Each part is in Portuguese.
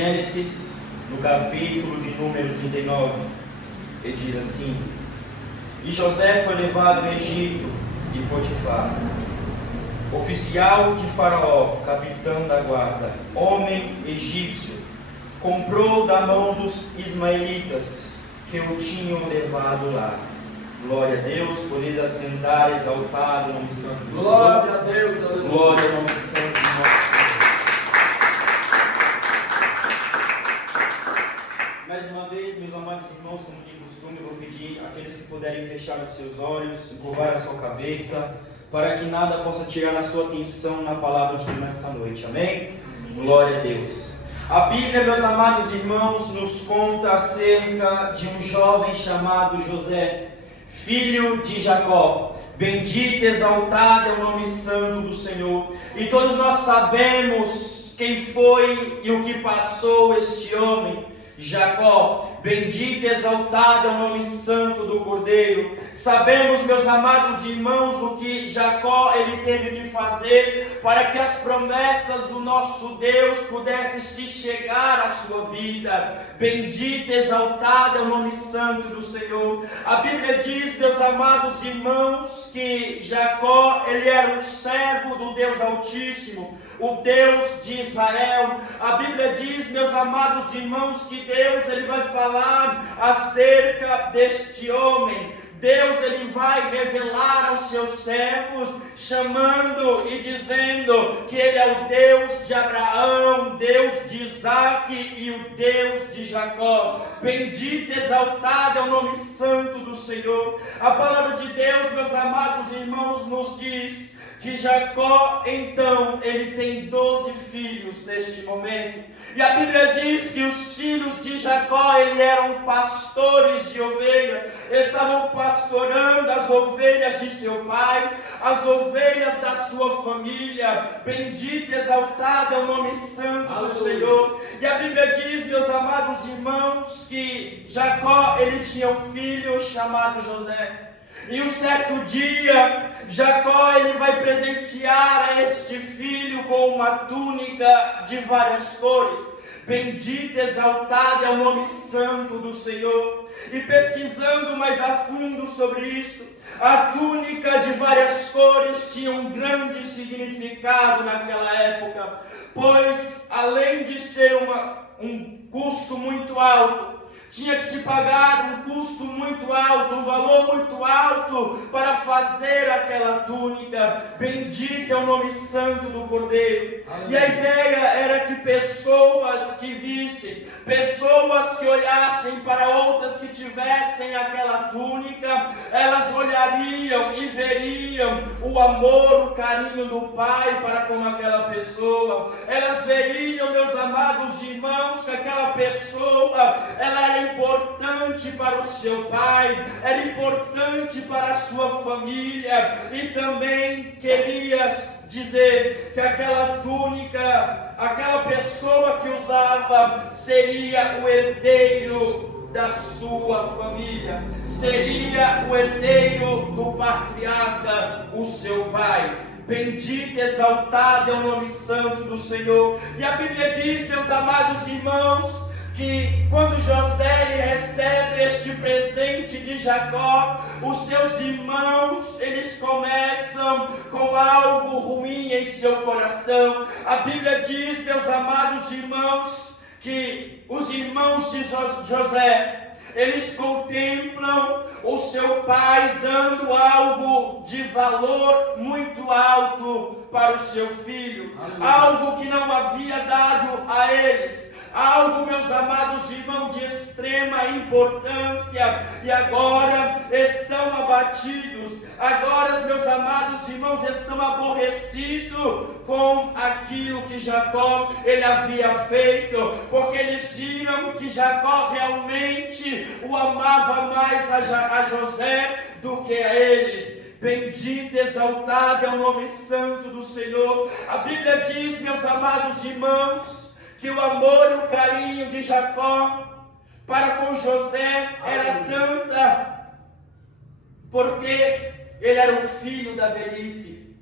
Gênesis, no capítulo de número 39, ele diz assim: E José foi levado ao Egito, e Potifar, oficial de Faraó, capitão da guarda, homem egípcio, comprou da mão dos ismaelitas que o tinham levado lá. Glória a Deus, por lhes assentar, exaltado o nome santo do Senhor. Glória a Deus, aleluia. Glória ao nome santo do nosso Senhor. Mais uma vez, meus amados irmãos, como de costume, eu vou pedir àqueles que puderem fechar os seus olhos, curvar a sua cabeça, para que nada possa tirar a sua atenção na palavra de Deus nesta noite. Amém? Glória a Deus. A Bíblia, meus amados irmãos, nos conta acerca de um jovem chamado José, filho de Jacó. Bendito e exaltado é o nome santo do Senhor. E todos nós sabemos quem foi e o que passou este homem, Jacó. Bendito e exaltado é o nome santo do Cordeiro. Sabemos, meus amados irmãos, o que Jacó ele teve que fazer para que as promessas do nosso Deus pudessem se chegar à sua vida. Bendito e exaltado é o nome santo do Senhor. A Bíblia diz, meus amados irmãos, que Jacó ele era o servo do Deus Altíssimo, o Deus de Israel. A Bíblia diz, meus amados irmãos, que Deus ele vai falar acerca deste homem. Deus ele vai revelar aos seus servos, chamando e dizendo que ele é o Deus de Abraão, Deus de Isaac e o Deus de Jacó. Bendito e exaltado é o nome santo do Senhor. A palavra de Deus, meus amados irmãos, nos diz que Jacó, então, ele tem 12 filhos neste momento. E a Bíblia diz que os filhos de Jacó, eles eram pastores de ovelha. Estavam pastorando as ovelhas de seu pai, as ovelhas da sua família. Bendito e exaltado é o nome santo do Senhor. E a Bíblia diz, meus amados irmãos, que Jacó, ele tinha um filho chamado José. E um certo dia, Jacó ele vai presentear a este filho com uma túnica de várias cores. Bendito e exaltado é o nome santo do Senhor. E pesquisando mais a fundo sobre isto, a túnica de várias cores tinha um grande significado naquela época, pois além de ser um custo muito alto, tinha que se pagar um custo muito alto, um valor muito alto para fazer aquela túnica. Bendito é o nome santo do Cordeiro. E a ideia era que pessoas que vissem, pessoas que olhassem para outras que tivessem aquela túnica, elas olhariam e veriam o amor, o carinho do Pai para com aquela pessoa. Elas veriam, meus amados irmãos, que aquela pessoa, ela era importante para o seu pai, era importante para a sua família, e também queria dizer que aquela túnica, aquela pessoa que usava, seria o herdeiro da sua família, seria o herdeiro do patriarca, o seu pai. Bendito e exaltado é o nome santo do Senhor. E a Bíblia diz, meus amados irmãos, que quando José ele recebe este presente de Jacó, os seus irmãos, eles começam com algo ruim em seu coração. A Bíblia diz, meus amados irmãos, que os irmãos de José, eles contemplam o seu pai dando algo de valor muito alto para o seu filho, algo que não havia dado a eles. Algo, meus amados irmãos, de extrema importância, e agora estão abatidos, agora, meus amados irmãos, estão aborrecidos com aquilo que Jacó ele havia feito, porque eles viram que Jacó realmente o amava mais a José do que a eles. Bendito e exaltado é o nome santo do Senhor. A Bíblia diz, meus amados irmãos, que o amor e o carinho de Jacó para com José era tanta, porque ele era o filho da velhice.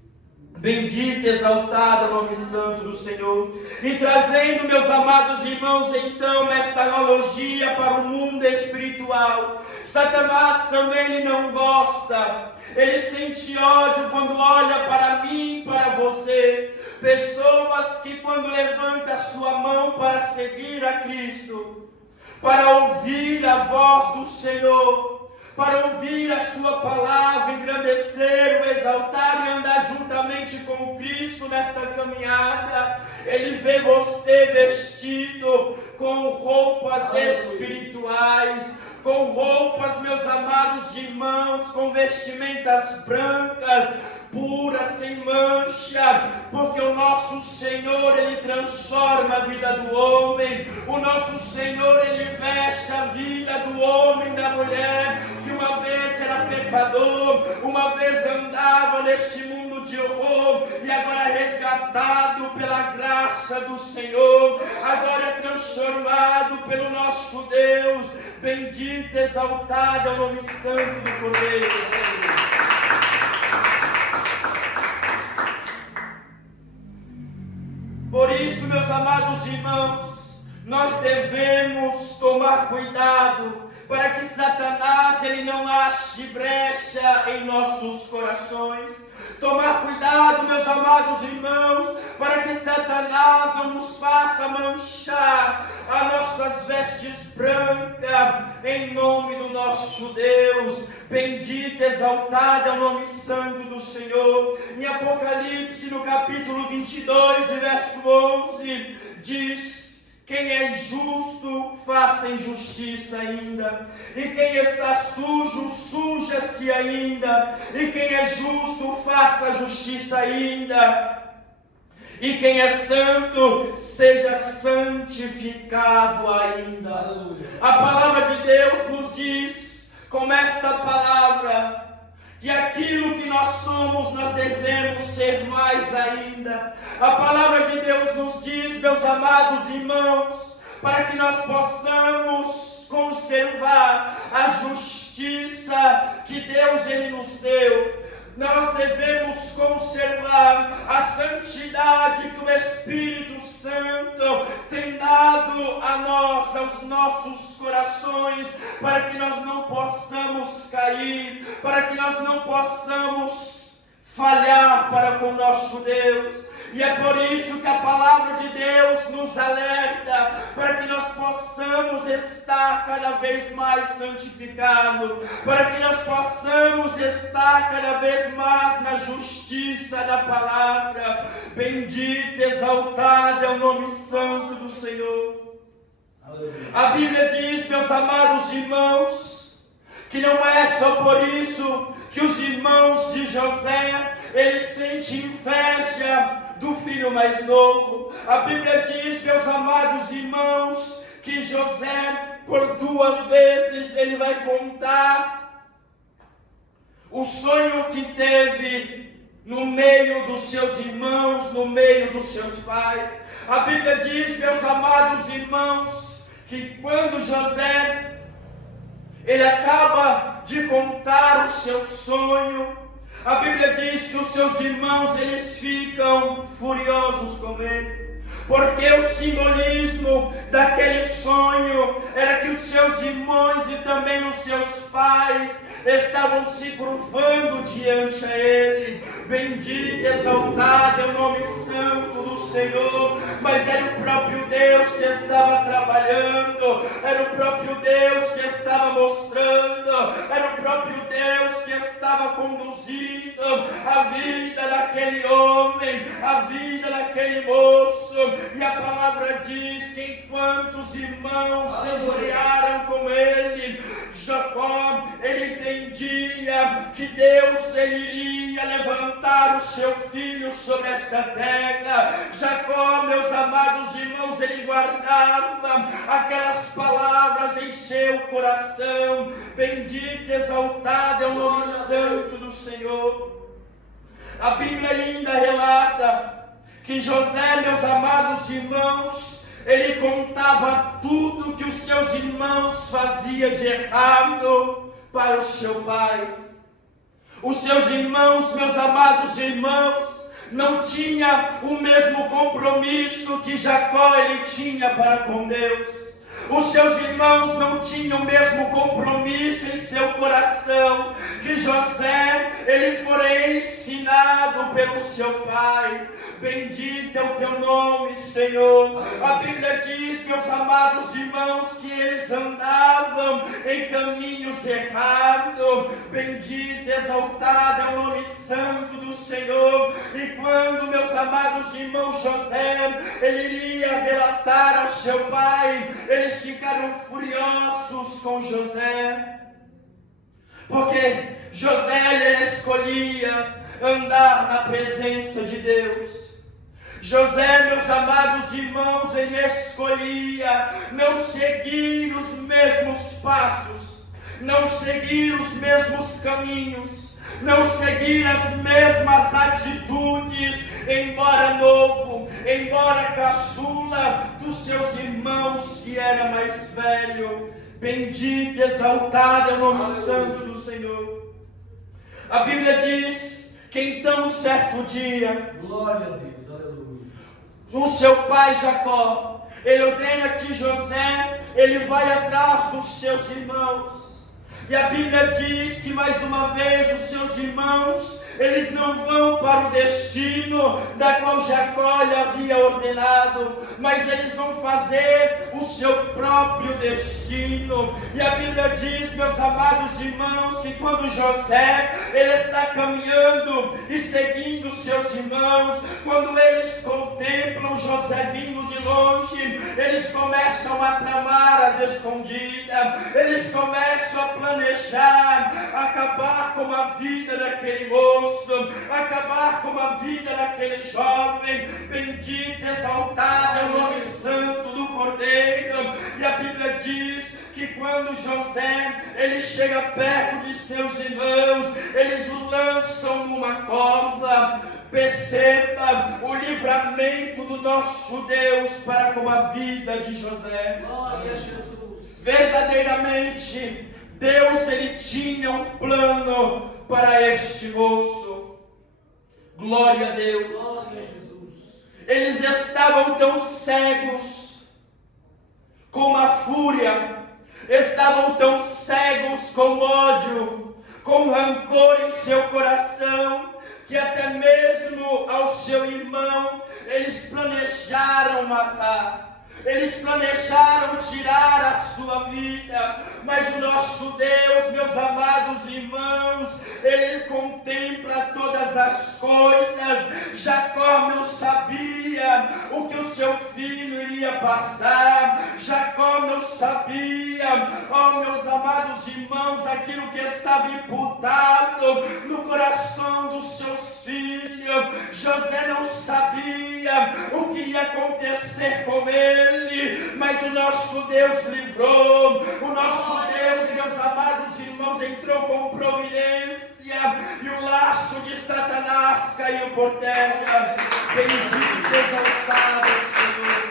Bendito, exaltado o nome santo do Senhor. E trazendo, meus amados irmãos, então, esta analogia para o mundo espiritual. Satanás também ele não gosta. Ele sente ódio quando olha para mim, para você. Pessoas que quando levanta a sua mão para seguir a Cristo, para ouvir a voz do Senhor, para ouvir a sua palavra, engrandecer, o exaltar e andar juntamente com Cristo nesta caminhada, ele vê você vestido com roupas espirituais, com roupas, meus amados irmãos, com vestimentas brancas, puras, sem mancha, porque o nosso Senhor, ele transforma a vida do homem. O nosso Senhor, ele veste a vida do homem, da mulher, que uma vez era pecador, uma vez andava neste mundo de horror, e agora é resgatado pela graça do Senhor, agora é transformado pelo nosso Deus. Bendito, exaltado é o nome santo do Cordeiro. Por isso, meus amados irmãos, nós devemos tomar cuidado para que Satanás ele não ache brecha em nossos corações. Tomar cuidado, meus amados irmãos, para que Satanás não nos faça manchar as nossas vestes brancas, em nome do nosso Deus. Bendito, exaltado é o nome santo do Senhor. Em Apocalipse, no capítulo 22, verso 11, diz: quem é justo, faça injustiça ainda. E quem está sujo, suja-se ainda. E quem é justo, faça justiça ainda. E quem é santo, seja santificado ainda. Aleluia. A palavra de Deus nos diz, com esta palavra, que aquilo que nós somos, nós devemos ser mais ainda. A palavra de Deus nos diz, meus amados irmãos, para que nós possamos conservar a justiça que Deus ele nos deu. Nós devemos conservar a santidade que o Espírito Santo tem dado a nós, aos nossos corações, para que nós não possamos cair, para que nós não possamos falhar para com o nosso Deus. E é por isso que a palavra de Deus nos alerta, para que nós possamos estar cada vez mais santificados, para que nós possamos estar cada vez mais na justiça da palavra. Bendito, exaltado é o nome santo do Senhor. A Bíblia diz, meus amados irmãos, que não é só por isso que os irmãos de José, eles sentem inveja do filho mais novo. A Bíblia diz, meus amados irmãos, que José, por 2 vezes, ele vai contar o sonho que teve no meio dos seus irmãos, no meio dos seus pais. A Bíblia diz, meus amados irmãos, que quando José, ele acaba de contar o seu sonho, a Bíblia diz que os seus irmãos, eles ficam furiosos com ele, porque o simbolismo daquele sonho era que os seus irmãos e também os seus pais estavam se curvando diante a ele. Bendito, exaltado é o nome santo do Senhor. Mas era o próprio Deus que estava trabalhando, era o próprio Deus que estava mostrando, era o próprio Deus que estava conduzindo a vida daquele homem, a vida daquele moço. E a palavra diz que enquanto os irmãos se gloriaram com ele, Jacó, ele entendia que Deus ele iria levantar o seu filho sobre esta terra. Jacó, meus amados irmãos, ele guardava aquelas palavras em seu coração. Bendito, exaltado é o nome santo do Senhor. A Bíblia ainda relata que José, meus amados irmãos, ele contava tudo que os seus irmãos faziam de errado para o seu pai. Os seus irmãos, meus amados irmãos, não tinha o mesmo compromisso que Jacó ele tinha para com Deus. Os seus irmãos não tinham o mesmo compromisso em seu coração que José. Ele fora ensinado pelo seu pai. Bendito é o teu nome, Senhor. A Bíblia diz, meus amados irmãos, que eles andavam em caminhos errados. Bendito, exaltado é o nome santo do Senhor. E quando, meus amados irmãos, José, ele iria relatar ao seu pai, eles ficaram furiosos com José, porque José ele escolhia andar na presença de Deus. José, meus amados irmãos, ele escolhia não seguir os mesmos passos, não seguir os mesmos caminhos, não seguir as mesmas atitudes, embora novo, embora caçula dos seus irmãos que era mais velho. Bendito e exaltado é o nome santo do Senhor. A Bíblia diz que então, certo dia, glória a Deus, aleluia, o seu pai Jacó, ele ordena que José, ele vai atrás dos seus irmãos. E a Bíblia diz que mais uma vez os seus irmãos, eles não vão para o destino da qual Jacó lhe havia ordenado, mas eles vão fazer o seu próprio destino. E a Bíblia diz, meus amados irmãos, que quando José, ele está caminhando e seguindo seus irmãos, quando eles contemplam José vindo de longe, eles começam a tramar as escondidas, eles começam a planejar, acabar com a vida daquele moço, acabar com a vida daquele jovem. Bendito, exaltado é o nome santo do Cordeiro. E a Bíblia diz que quando José, ele chega perto de seus irmãos, eles o lançam numa cova. Perceba o livramento do nosso Deus para com a vida de José. glória a Jesus. Verdadeiramente, Deus ele tinha um plano para este moço. Glória a Deus. Glória a Jesus. Eles estavam tão cegos com a fúria, estavam tão cegos com ódio, com rancor em seu coração, que até mesmo ao seu irmão eles planejaram matar. Eles planejaram tirar a sua vida, mas o nosso Deus, meus amados irmãos, Ele contempla todas as coisas. Jacó não sabia o que o seu filho iria passar. Jacó não sabia, oh meus amados irmãos, aquilo que estava imputado no coração dos seus filhos. José não sabia o que ia acontecer com ele, mas o nosso Deus livrou. O nosso Deus, meus amados irmãos, entrou com providência e o laço de Satanás caiu por terra. Bendito e exaltado Senhor.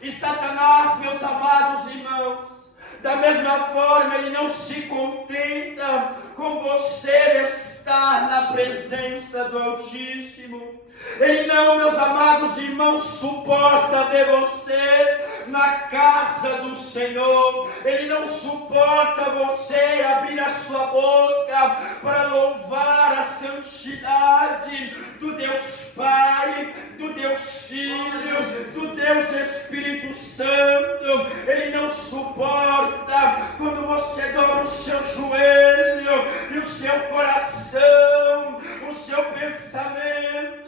E Satanás, meus amados irmãos, da mesma forma, ele não se contenta com você estar na presença do Altíssimo. Ele não, meus amados irmãos, suporta ver você na casa do Senhor. Ele não suporta você abrir a sua boca para louvar a santidade do Deus Pai, do Deus Filho, do Deus Espírito Santo. Ele não suporta quando você dobra o seu joelho e o seu coração, o seu pensamento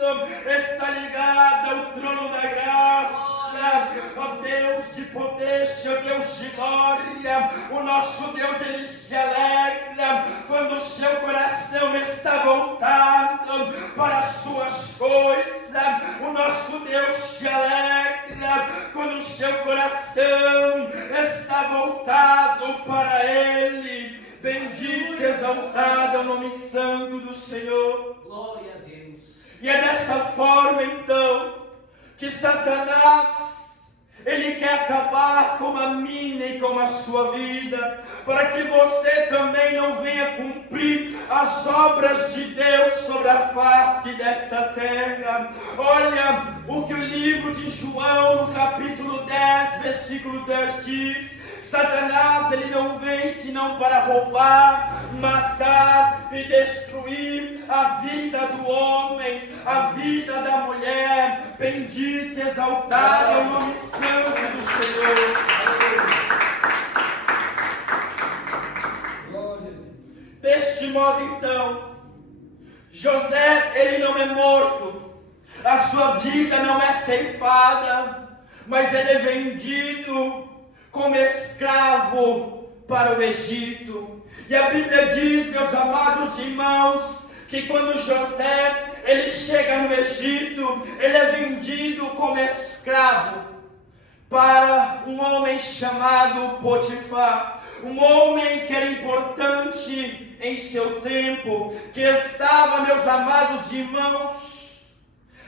está ligado ao trono da graça. Ó Deus de poder, Senhor Deus de glória, o nosso Deus ele se alegra quando o seu coração está voltado para as suas coisas. O nosso Deus se alegra quando o seu coração está voltado para Ele. Bendito e exaltado é o nome santo do Senhor. Glória a Deus. E é dessa forma então que Satanás, ele quer acabar com a minha e com a sua vida, para que você também não venha cumprir as as obras de Deus sobre a face desta terra. Olha o que o livro de João, no capítulo 10, versículo 10 diz: Satanás, ele não vem senão para roubar, matar e destruir a vida do homem, a vida da mulher. Bendito, exaltado é o nome santo do Senhor. Deste modo, então, José, ele não é morto, a sua vida não é ceifada, mas ele é vendido como escravo para o Egito. E a Bíblia diz, meus amados irmãos, que quando José, ele chega no Egito, ele é vendido como escravo para um homem chamado Potifar. Um homem que era importante em seu tempo, que estava, meus amados irmãos,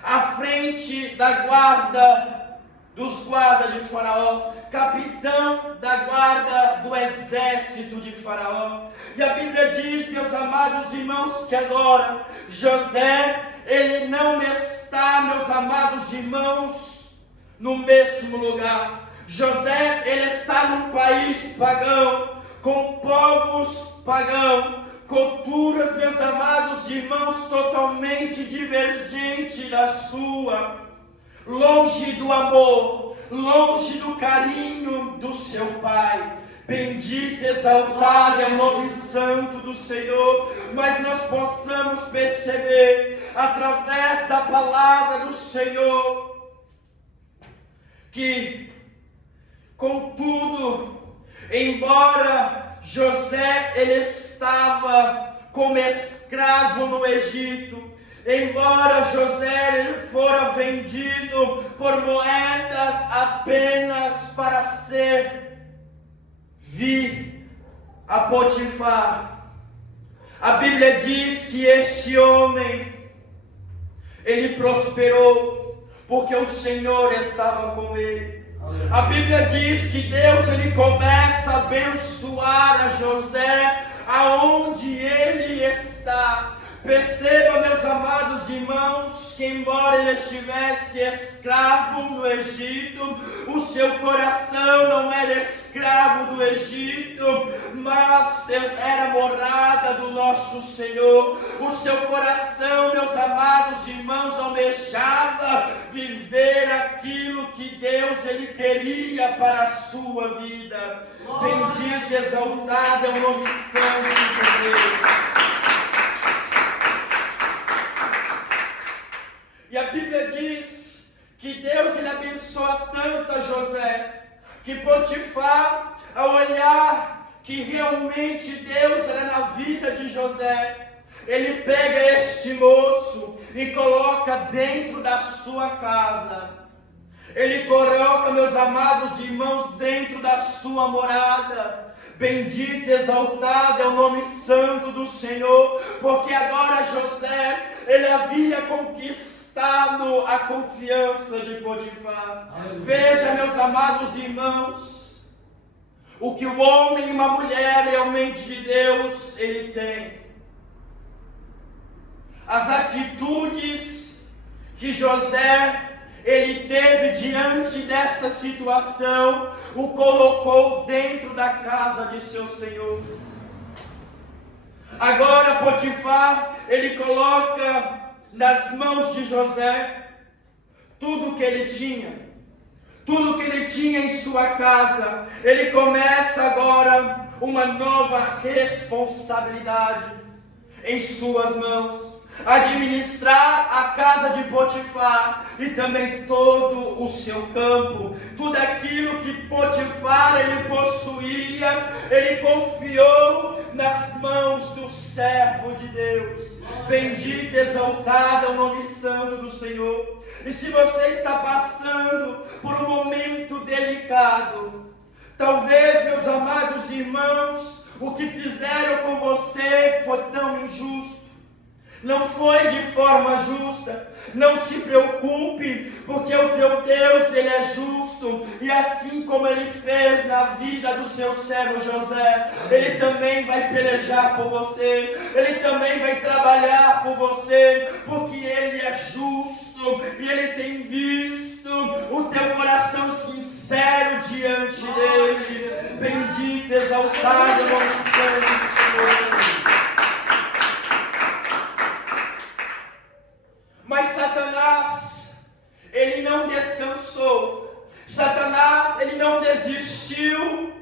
à frente da guarda, dos guardas de Faraó, capitão da guarda do exército de Faraó. E a Bíblia diz, meus amados irmãos, que agora José, ele não está, meus amados irmãos, no mesmo lugar. José, ele está num país pagão, com povos pagãos, culturas, meus amados irmãos, totalmente divergentes da sua, longe do amor, longe do carinho do seu pai. Bendito, exaltado é o nome santo do Senhor. Mas nós possamos perceber, através da palavra do Senhor, que contudo, embora José ele estava como escravo no Egito, embora José ele fora vendido por moedas apenas para servir a Potifar, a Bíblia diz que este homem ele prosperou porque o Senhor estava com ele. A Bíblia diz que Deus ele começa a abençoar a José aonde ele está. Perceba, meus amados irmãos, que embora ele estivesse escravo no Egito, o seu coração não era escravo do Egito, mas era morada do nosso Senhor. O seu coração, meus amados irmãos, almejava viver aquilo que Deus ele queria para a sua vida. Bendito e exaltado é o nome santo de Deus. E a Bíblia diz que Deus ele abençoa tanto a José, que Potifar, ao olhar que realmente Deus era na vida de José, ele pega este moço e coloca dentro da sua casa. Ele coloca, meus amados irmãos, dentro da sua morada. Bendito e exaltado é o nome santo do Senhor, porque agora José, ele havia conquistado a confiança de Potifar. Veja, meus amados irmãos, o que o homem e uma mulher realmente de Deus, ele tem. As atitudes que José, ele teve diante dessa situação, o colocou dentro da casa de seu Senhor. Agora Potifar, ele coloca nas mãos de José tudo que ele tinha, tudo que ele tinha em sua casa. Ele começa agora uma nova responsabilidade em suas mãos, administrar a casa de Potifar e também todo o seu campo, tudo aquilo que Potifar ele possuía, ele confiou nas mãos do servo de Deus. Bendito e exaltado é o nome santo do Senhor. E se você está passando por um momento delicado, talvez, meus amados irmãos, o que fizeram com você foi tão injusto, não foi de forma justa, Não se preocupe, porque o teu Deus, Ele é justo. E assim como Ele fez na vida do seu servo José, Ele também vai pelejar por você. Ele também vai trabalhar por você, porque Ele é justo. E Ele tem visto o teu coração sincero diante dEle. Bendito, exaltado, o nome santo do Senhor. Mas Satanás, ele não descansou. Satanás, ele não desistiu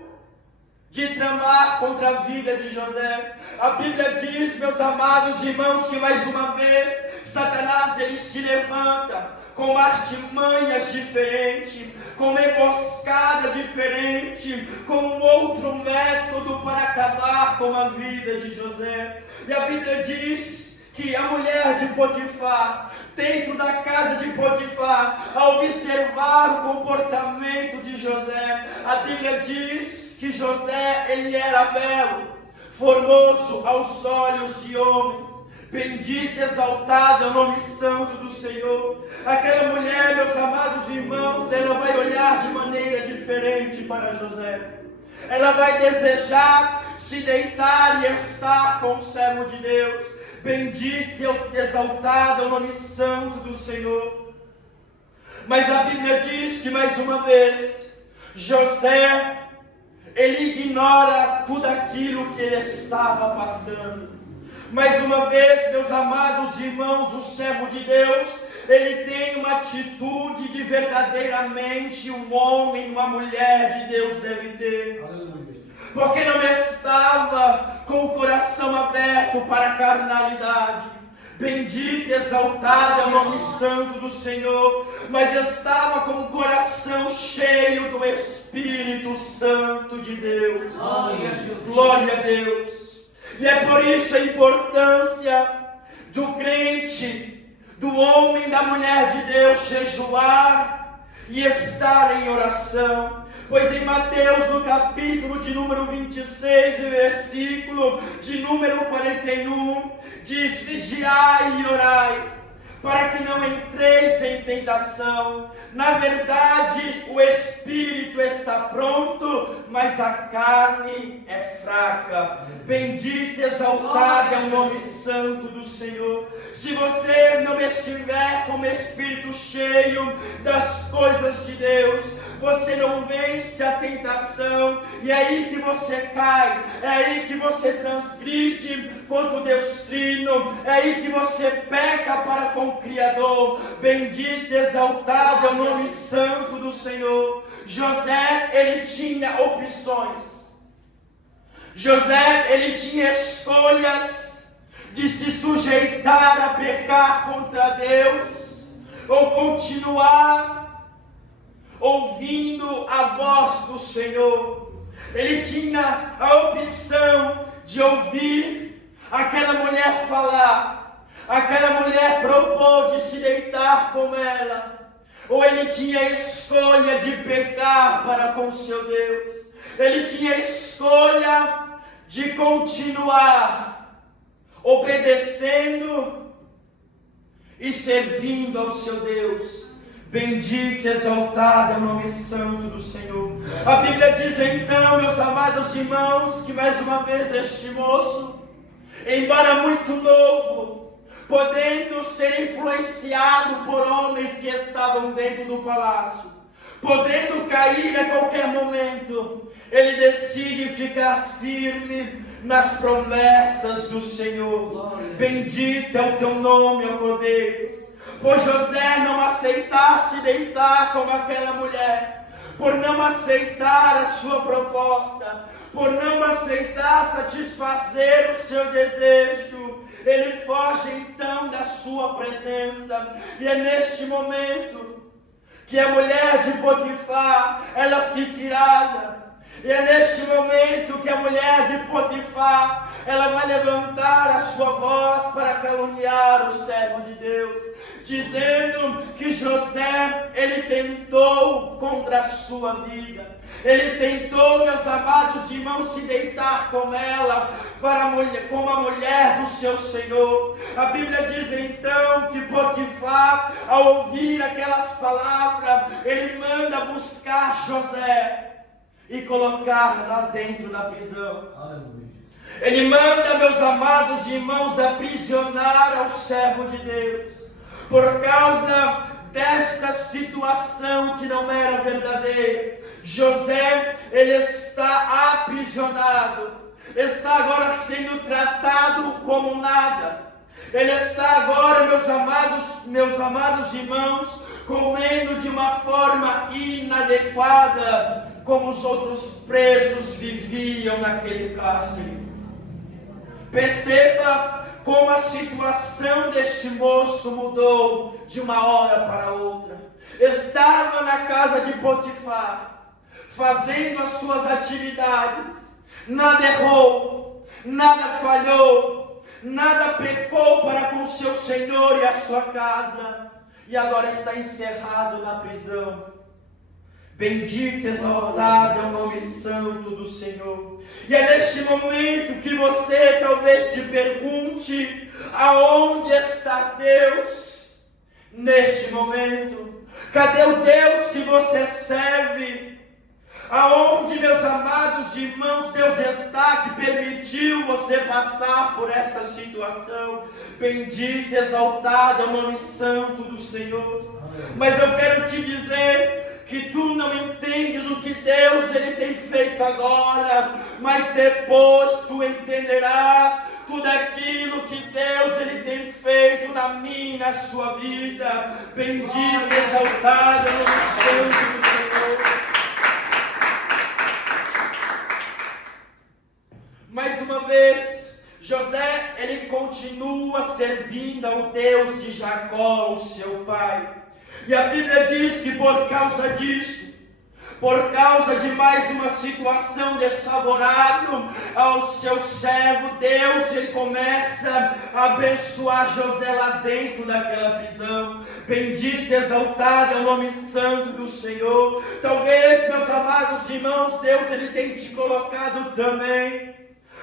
de tramar contra a vida de José. A Bíblia diz, meus amados irmãos, que mais uma vez Satanás, ele se levanta com artimanhas diferentes, com uma emboscada diferente, com um outro método para acabar com a vida de José. E a Bíblia diz que a mulher de Potifar, dentro da casa de Potifar, ao observar o comportamento de José, a Bíblia diz que José, ele era belo, formoso aos olhos de homens. Bendito, exaltado é o nome santo do Senhor. Aquela mulher, meus amados irmãos, ela vai olhar de maneira diferente para José. Ela vai desejar se deitar e estar com o servo de Deus. Bendito e exaltado é o nome santo do Senhor. Mas a Bíblia diz que mais uma vez, José, ele ignora tudo aquilo que ele estava passando. Mais uma vez, meus amados irmãos, o servo de Deus, ele tem uma atitude de verdadeiramente um homem, uma mulher de Deus deve ter. Aleluia. Porque não estava com o coração aberto para a carnalidade. Bendito, exaltado é o nome santo do Senhor. Mas estava com o coração cheio do Espírito Santo de Deus. Glória a Deus. E é por isso a importância do crente, do homem, da mulher de Deus jejuar e estar em oração. Pois em Mateus, no capítulo de número 26, versículo de número 41, diz: vigiai e orai, para que não entreis em tentação. Na verdade, o espírito está pronto, mas a carne é fraca. Bendito e exaltado é o nome santo do Senhor. Se você não estiver com o espírito cheio das coisas de Deus, você não vence a tentação, e é aí que você cai, é aí que você transgride contra o Deus Trino, é aí que você peca para com o Criador. Bendito e exaltado é o nome santo do Senhor. José, ele tinha opções. José, ele tinha escolhas de se sujeitar a pecar contra Deus, ou continuar ouvindo a voz do Senhor. Ele tinha a opção de ouvir aquela mulher falar, aquela mulher propor de se deitar com ela, ou ele tinha a escolha de pecar para com seu Deus. Ele tinha a escolha de continuar obedecendo e servindo ao seu Deus. Bendito e exaltado é o nome santo do Senhor. A Bíblia diz então, meus amados irmãos, que mais uma vez este moço, embora muito novo, podendo ser influenciado por homens que estavam dentro do palácio, podendo cair a qualquer momento, ele decide ficar firme nas promessas do Senhor. Bendito é o teu nome, ó Cordeiro. Por José não aceitar se deitar como aquela mulher, por não aceitar a sua proposta, por não aceitar satisfazer o seu desejo, ele foge então da sua presença. E é neste momento que a mulher de Potifar, ela fica irada. E é neste momento que a mulher de Potifar, ela vai levantar a sua voz para caluniar o servo de Deus. dizendo que José, ele tentou contra a sua vida. Ele tentou, meus amados irmãos, se deitar com ela, como a mulher do seu Senhor. A Bíblia diz então que Potifar, ao ouvir aquelas palavras, ele manda buscar José e colocar lá dentro da prisão. Aleluia. Ele manda, meus amados irmãos, aprisionar ao servo de Deus, por causa desta situação que não era verdadeira. José, ele está aprisionado, está agora sendo tratado como nada. Ele está agora, meus amados irmãos, comendo de uma forma inadequada, como os outros presos viviam naquele cárcere. Perceba como a situação deste moço mudou de uma hora para outra. Estava na casa de Potifar, fazendo as suas atividades, nada errou, nada falhou, nada pecou para com seu Senhor e a sua casa, e agora está encerrado na prisão. Bendito, exaltado é o nome santo do Senhor. E é neste momento que você talvez se pergunte: aonde está Deus? Neste momento, cadê o Deus que você serve? Aonde, meus amados irmãos, Deus está que permitiu você passar por esta situação? Bendito, exaltado é o nome santo do Senhor. Mas eu quero te dizer que tu não entendes o que Deus ele tem feito agora, mas depois tu entenderás tudo aquilo que Deus ele tem feito na minha e na sua vida. Bendito, exaltado é o nome santo do Senhor. Mais uma vez, José, ele continua servindo ao Deus de Jacó, o seu pai. E a Bíblia diz que por causa disso, por causa de mais uma situação desfavorável ao seu servo, Deus ele começa a abençoar José lá dentro daquela prisão. Bendito, exaltado é o nome santo do Senhor. Talvez, meus amados irmãos, Deus ele tem te colocado também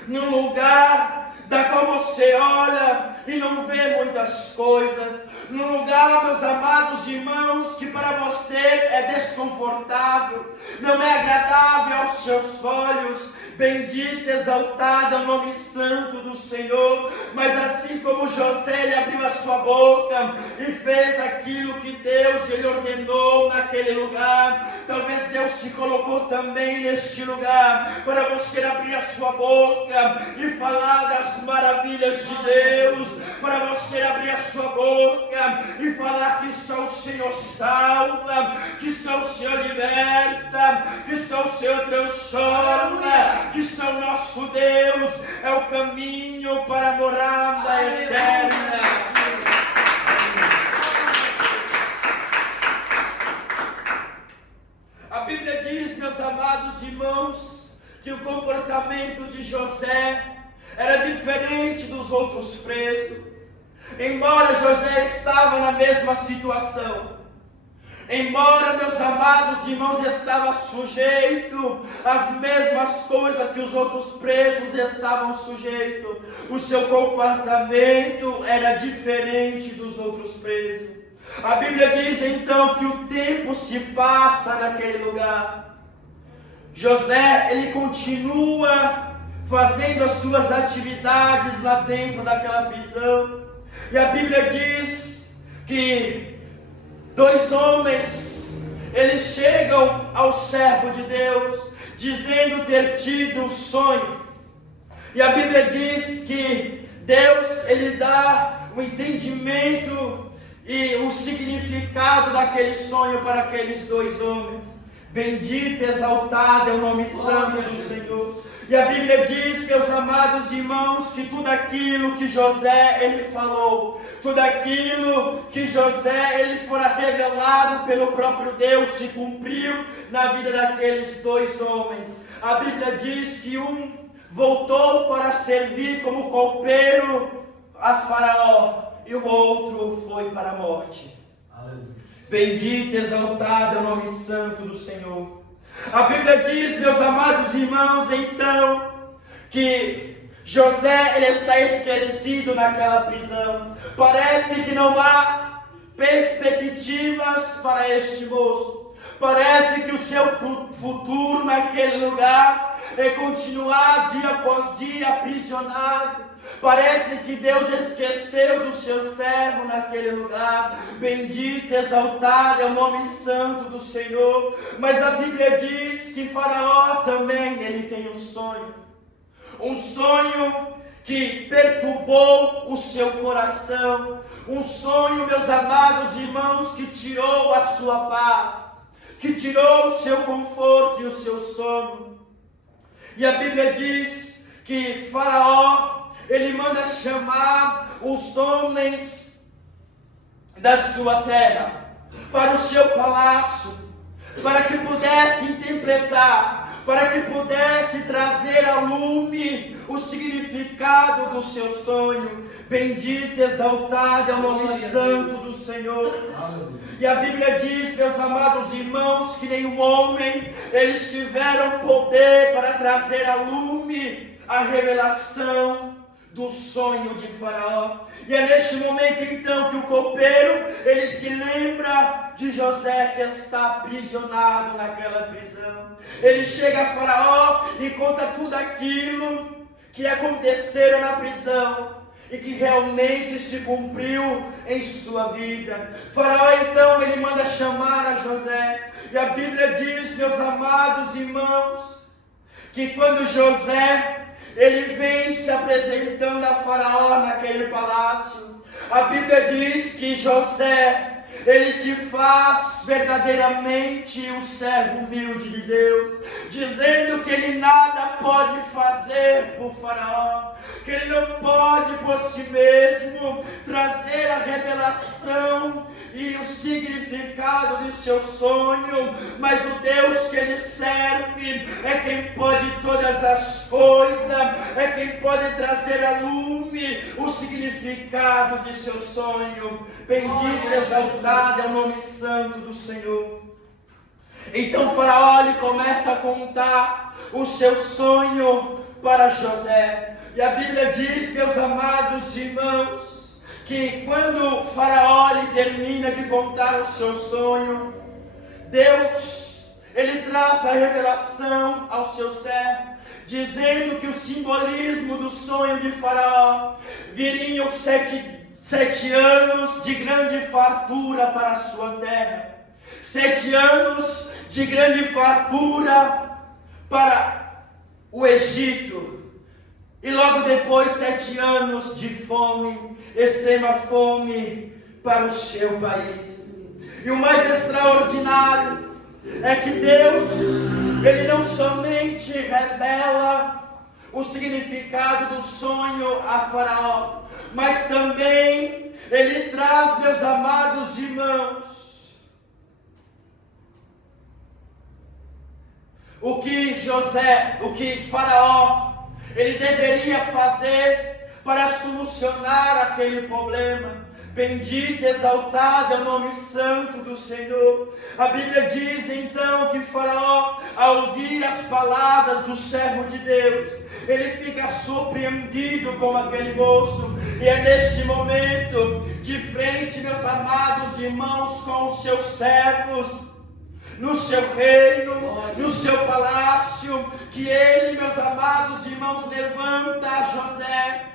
num lugar da qual você olha e não vê muitas coisas, num lugar, meus amados irmãos, que para você é desconfortável, não é agradável aos seus olhos. Bendito, exaltado é o nome santo do Senhor. Mas assim como José, ele abriu a sua boca e fez aquilo que Deus ele ordenou naquele lugar, talvez Deus te colocou também neste lugar para você abrir a sua boca e falar das maravilhas de Deus, para você abrir a sua boca e falar que só o Senhor salva, que só o Senhor liberta, que só o Senhor transforma, que só o nosso Deus é o caminho para a morada eterna. A Bíblia diz, meus amados irmãos, que o comportamento de José era diferente dos outros presos. Embora José estava na mesma situação, embora, meus amados irmãos, estava sujeito às mesmas coisas que os outros presos estavam sujeitos, o seu comportamento era diferente dos outros presos. A Bíblia diz então que o tempo se passa naquele lugar. José, ele continua fazendo as suas atividades lá dentro daquela prisão. E a Bíblia diz que dois homens, eles chegam ao servo de Deus, dizendo ter tido um sonho. E a Bíblia diz que Deus, ele dá o entendimento e o significado daquele sonho para aqueles dois homens. Bendito, exaltado é o nome santo do Senhor. E a Bíblia diz, meus amados irmãos, que tudo aquilo que José ele falou, tudo aquilo que José ele fora revelado pelo próprio Deus, se cumpriu na vida daqueles dois homens. A Bíblia diz que um voltou para servir como copeiro a Faraó, e o outro foi para a morte. Aleluia. Bendito e exaltado é o nome santo do Senhor. A Bíblia diz, meus amados irmãos, então, que José, ele está esquecido naquela prisão. Parece que não há perspectivas para este moço. Parece que o seu futuro naquele lugar é continuar dia após dia aprisionado. Parece que Deus esqueceu do seu servo naquele lugar. Bendito e exaltado é o nome santo do Senhor. Mas a Bíblia diz que Faraó também, ele tem um sonho. Um sonho que perturbou o seu coração. Um sonho, meus amados irmãos, que tirou a sua paz, que tirou o seu conforto e o seu sono. E a Bíblia diz que Faraó, ele manda chamar os homens da sua terra para o seu palácio, para que pudesse interpretar, para que pudesse trazer a lume o significado do seu sonho. Bendito e exaltado é o nome santo do Senhor. E a Bíblia diz, meus amados irmãos, que nenhum homem, eles tiveram poder para trazer a lume, a revelação do sonho de Faraó. E é neste momento então que o copeiro, ele se lembra de José, que está aprisionado naquela prisão. Ele chega a Faraó e conta tudo aquilo que aconteceram na prisão e que realmente se cumpriu em sua vida. Faraó então, ele manda chamar a José. E a Bíblia diz, meus amados irmãos, que quando José, ele vem se apresentando a Faraó naquele palácio, a Bíblia diz que José, ele se faz verdadeiramente um servo humilde de Deus, dizendo que ele nada pode fazer por Faraó, que ele não pode por si mesmo trazer a revelação e o significado de seu sonho, mas o Deus que ele serve é quem pode todas as coisas, é quem pode trazer a lume o significado de seu sonho. Bendito e exaltado é o nome santo do Senhor. Então Faraó, ele começa a contar o seu sonho para José. E a Bíblia diz, meus amados irmãos, que quando Faraó, ele termina de contar o seu sonho, Deus, ele traz a revelação ao seu servo, dizendo que o simbolismo do sonho de Faraó viriam sete anos de grande fartura para a sua terra. 7 anos de grande fartura para o Egito. E logo depois 7 anos de fome, extrema fome para o seu país. E o mais extraordinário é que Deus, ele não somente revela o significado do sonho a Faraó, mas também ele traz, meus amados irmãos, o que Faraó, ele deveria fazer para solucionar aquele problema. Bendito e exaltado é o nome santo do Senhor. A Bíblia diz então que Faraó, ao ouvir as palavras do servo de Deus, ele fica surpreendido com aquele moço. E é neste momento, de frente, meus amados irmãos, com os seus servos, no seu reino, no seu palácio, que ele, meus amados irmãos, levanta José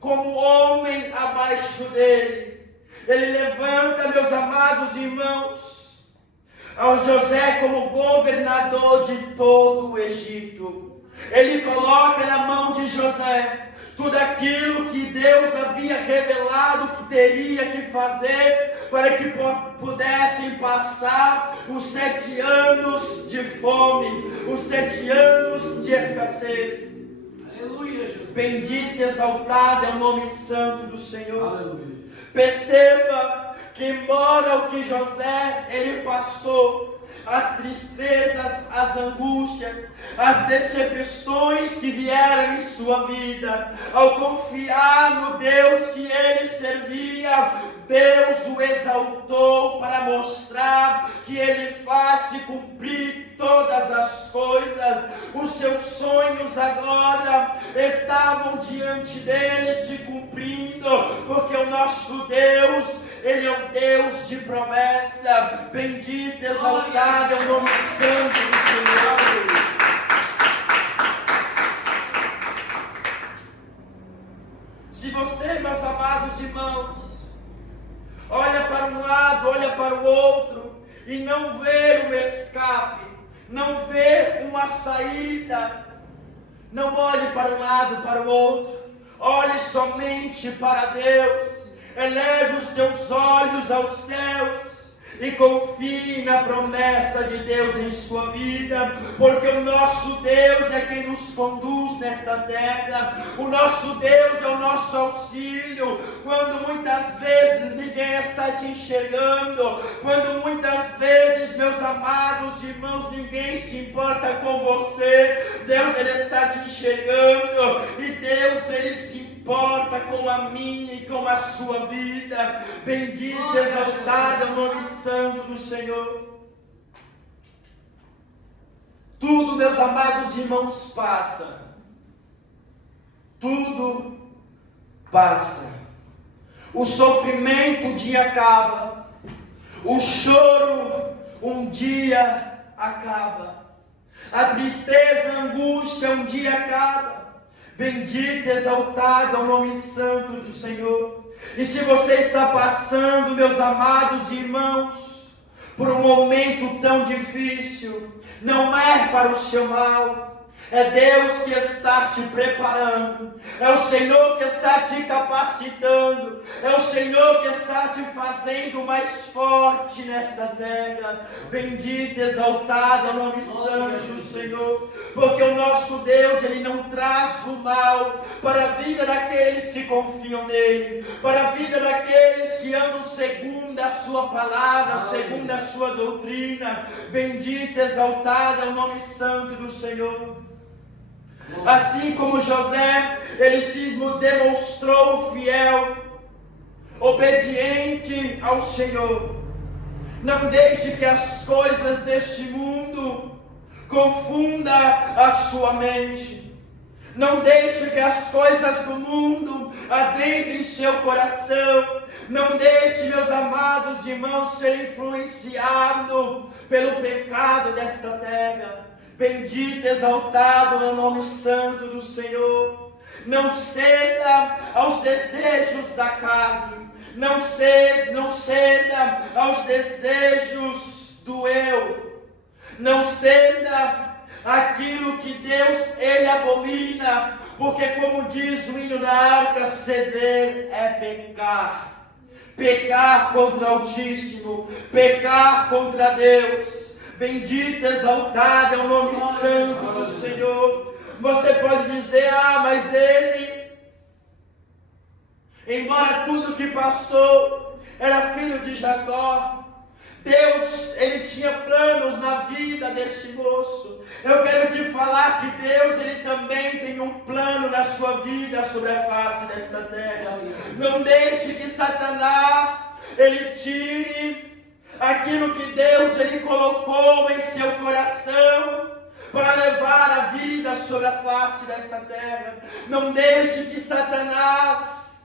como homem abaixo dele. Ele levanta, meus amados irmãos, ao José como governador de todo o Egito. Ele coloca na mão de José tudo aquilo que Deus havia revelado que teria que fazer para que pudessem passar os 7 anos de fome, os 7 anos de escassez. Aleluia, Jesus. Bendito e exaltado é o nome santo do Senhor. Aleluia. Perceba que embora o que José ele passou, as tristezas, as angústias, as decepções que vieram em sua vida, ao confiar no Deus que ele servia, Deus o exaltou para mostrar que ele faz se cumprir todas as coisas. Os seus sonhos agora estavam diante dele se cumprindo, porque o nosso Deus, ele é o Deus de promessa. Bendito, exaltado é o nome santo do Senhor. Se você, meus amados irmãos, olha para um lado, olha para o outro e não vê um escape, não vê uma saída, não olhe para um lado, para o outro, olhe somente para Deus, eleve os teus olhos aos céus e confie na promessa de Deus em sua vida, porque o nosso Deus é quem nos conduz nesta terra, o nosso Deus é o nosso auxílio, quando muitas vezes ninguém está te enxergando, quando muitas vezes, meus amados irmãos, ninguém se importa com você, Deus ele está te enxergando, e Deus ele se importa com a minha e com a sua vida. Bendito, exaltado é o nome santo do Senhor. Tudo, meus amados irmãos, passa. Tudo passa. O sofrimento um dia acaba. O choro um dia acaba. A tristeza, a angústia um dia acaba. Bendito, exaltado é o nome santo do Senhor. E se você está passando, meus amados irmãos, por um momento tão difícil, não é para o seu mal, é Deus que está te preparando, é o Senhor que está te capacitando, é o Senhor que está te fazendo mais forte nesta terra. Bendito, exaltado é o nome santo do Senhor, porque o nosso Deus, ele não traz o mal para a vida daqueles que confiam nele, para a vida daqueles que andam segundo a sua palavra, segundo a sua doutrina. Bendito, exaltado é o nome santo do Senhor. Assim como José, ele se demonstrou fiel, obediente ao Senhor. Não deixe que as coisas deste mundo confunda a sua mente. Não deixe que as coisas do mundo adentrem seu coração. Não deixe, meus amados irmãos, ser influenciado pelo pecado desta terra. Bendito, exaltado é o nome santo do Senhor. Não ceda aos desejos da carne. Não ceda aos desejos do eu. Não ceda aquilo que Deus, ele abomina. Porque como diz o hino da harpa, ceder é pecar. Pecar contra o Altíssimo. Pecar contra Deus. Bendito, exaltado é o nome santo do Senhor. Você pode dizer, mas ele, embora tudo que passou, era filho de Jacó. Deus, ele tinha planos na vida deste moço. Eu quero te falar que Deus, ele também tem um plano na sua vida sobre a face desta terra. Não deixe que Satanás, ele tire aquilo que Deus, ele colocou em seu coração para levar a vida sobre a face desta terra. Não deixe que Satanás,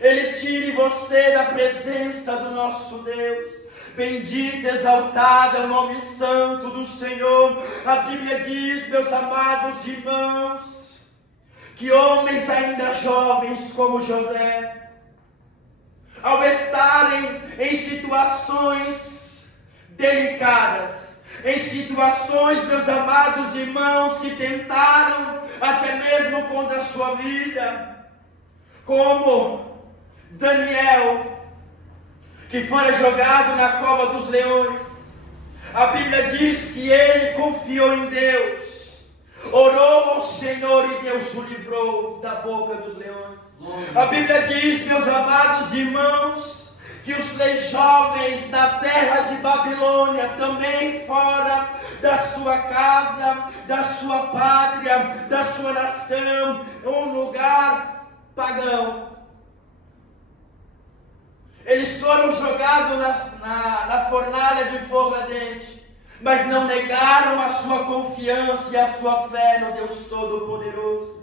ele tire você da presença do nosso Deus. Bendito, exaltado é o nome santo do Senhor. A Bíblia diz, meus amados irmãos, que homens ainda jovens como José, ao estarem em situações delicadas, em situações, meus amados irmãos, que tentaram até mesmo contra a sua vida, como Daniel, que fora jogado na cova dos leões. A Bíblia diz que ele confiou em Deus, orou ao Senhor e Deus o livrou da boca dos leões. A Bíblia diz, meus amados irmãos, que os 3 jovens na terra de Babilônia, também fora da sua casa, da sua pátria, da sua nação, um lugar pagão. Eles foram jogados na fornalha de fogo ardente, mas não negaram a sua confiança e a sua fé no Deus Todo-Poderoso.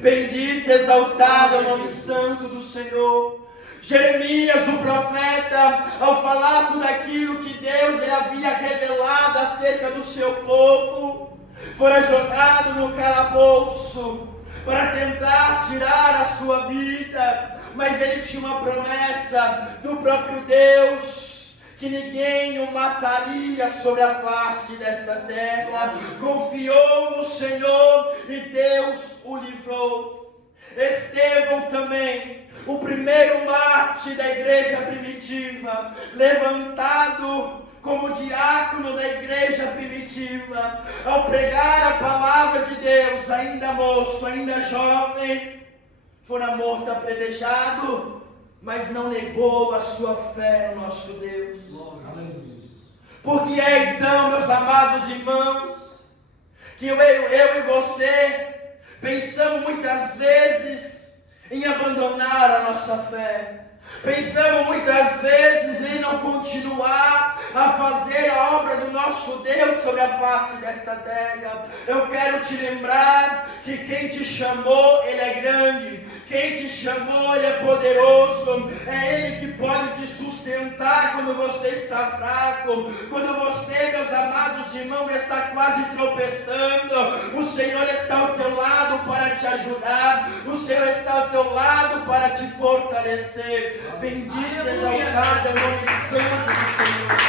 Bendito, exaltado é o nome santo do Senhor. Jeremias, o profeta, ao falar tudo aquilo que Deus ele havia revelado acerca do seu povo, fora jogado no calabouço para tentar tirar a sua vida, mas ele tinha uma promessa do próprio Deus, que ninguém o mataria sobre a face desta terra. Confiou no Senhor e Deus o livrou. Estevão também, o primeiro mártir da igreja primitiva, levantado como diácono da igreja primitiva, ao pregar a palavra de Deus, ainda moço, ainda jovem, fora morto apredejado, mas não negou a sua fé no nosso Deus. Porque é então, meus amados irmãos, que eu e você pensamos muitas vezes em abandonar a nossa fé. Pensamos muitas vezes em não continuar a fazer a obra do nosso Deus sobre a face desta terra. Eu quero te lembrar que quem te chamou, Ele é grande. Quem te chamou, Ele é poderoso. É Ele que pode te sustentar quando você está fraco. Quando você, meus amados irmãos, está quase tropeçando, o Senhor está ao teu lado para te ajudar. O Senhor está ao teu lado para te fortalecer. Bendito, exaltado é o nome santo do Senhor.